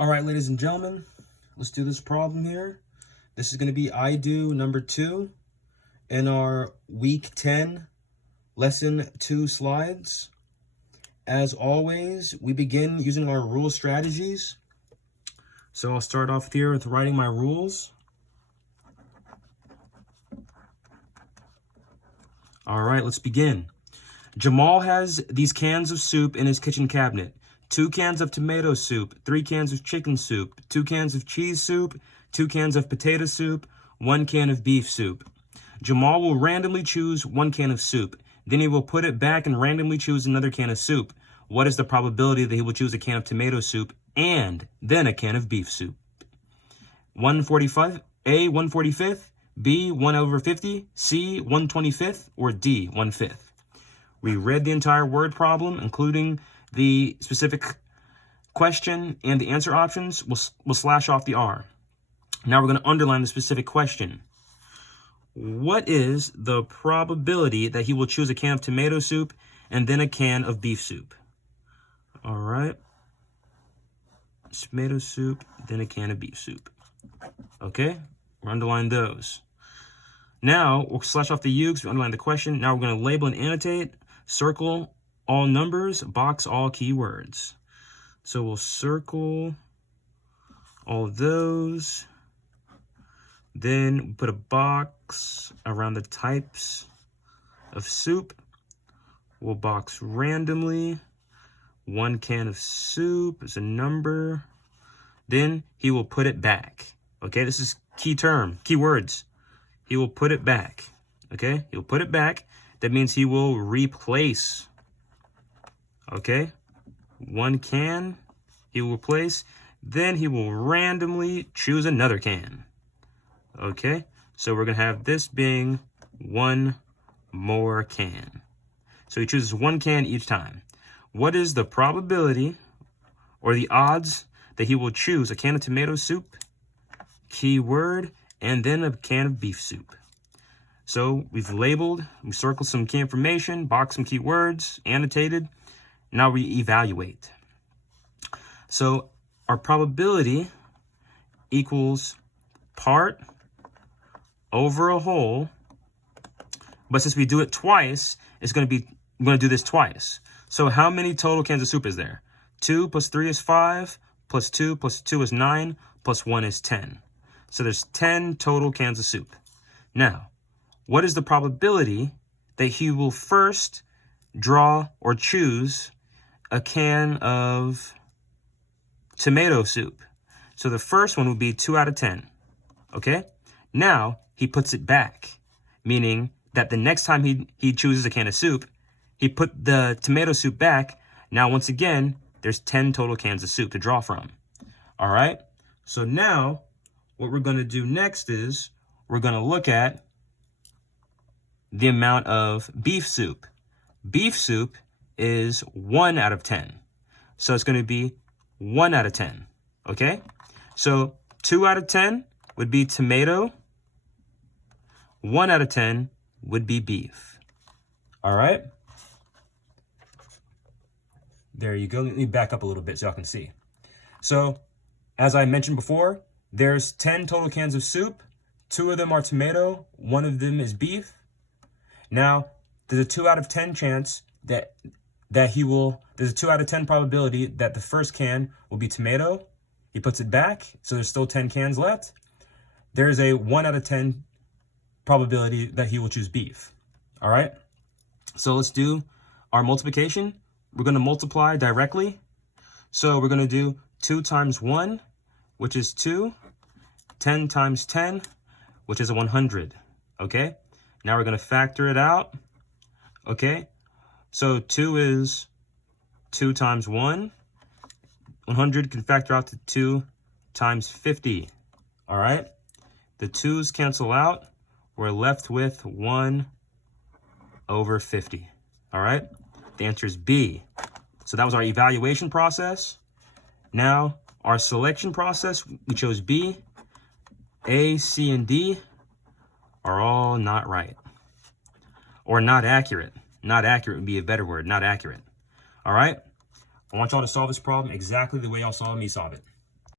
All right, ladies and gentlemen, let's do this problem here. This is going to be I do number 2 in our week 10 lesson 2 slides. As always, we begin using our rule strategies. So I'll start off here with writing my rules. All right, let's begin. Jamal has these cans of soup in his kitchen cabinet. 2 cans of tomato soup, 3 cans of chicken soup, 2 cans of cheese soup, 2 cans of potato soup, 1 can of beef soup. Jamal will randomly choose 1 can of soup. Then he will put it back and randomly choose another can of soup. What is the probability that he will choose a can of tomato soup and then a can of beef soup? 145, A, 145th, B, 1/50, C, 1/25th, or D, 1/5. We read the entire word problem, including the specific question and the answer options. We'll slash off the R. Now we're going to underline the specific question. What is the probability that he will choose a can of tomato soup and then a can of beef soup? All right. Tomato soup, then a can of beef soup. Okay, we'll underline those. Now we'll slash off the U because we underline the question. Now we're going to label and annotate. Circle all numbers, box all keywords. So we'll circle all of those. Then put a box around the types of soup. We'll box randomly. 1 can of soup is a number. Then he will put it back. Okay, this is key term, keywords. He will put it back. Okay, he'll put it back. That means he will replace. Okay, 1 can he will replace. Then he will randomly choose another can. Okay, so we're going to have this being 1 more can. So he chooses 1 can each time. What is the probability or the odds that he will choose a can of tomato soup, keyword, and then a can of beef soup? So we've labeled, we circled some key information, boxed some keywords, annotated. Now we evaluate. So our probability equals part over a whole. But since we do it twice, we're going to do this twice. So how many total cans of soup is there? 2 plus 3 is 5, plus 2 is 9, plus 1 is 10. So there's 10 total cans of soup. Now, what is the probability that he will first draw or choose a can of tomato soup? So the first one would be 2 out of 10. Okay? Now he puts it back, meaning that the next time he chooses a can of soup, he put the tomato soup back. Now, once again, there's 10 total cans of soup to draw from. All right? So now what we're going to do next is we're going to look at the amount of beef soup. Beef soup is 1 out of 10. So it's going to be 1 out of 10. Okay? So 2 out of 10 would be tomato. 1 out of 10 would be beef. All right? There you go. Let me back up a little bit so y'all can see. So, as I mentioned before, there's 10 total cans of soup. 2 of them are tomato. 1 of them is beef. Now, there's a 2 out of 10 chance that there's a 2 out of 10 probability that the first can will be tomato. He puts it back, so there's still 10 cans left. There's a 1 out of 10 probability that he will choose beef. All right? So let's do our multiplication. We're going to multiply directly. So we're going to do 2 times 1, which is 2. 10 times 10, which is 100. Okay? Now we're going to factor it out. Okay? So 2 is 2 times 1. 100 can factor out to 2 times 50. All right? The 2's cancel out. We're left with 1 over 50. All right? The answer is B. So that was our evaluation process. Now, our selection process, we chose B. A, C, and D are all not right. Or not accurate. Not accurate would be a better word, not accurate. All right? I want y'all to solve this problem exactly the way y'all saw me solve it.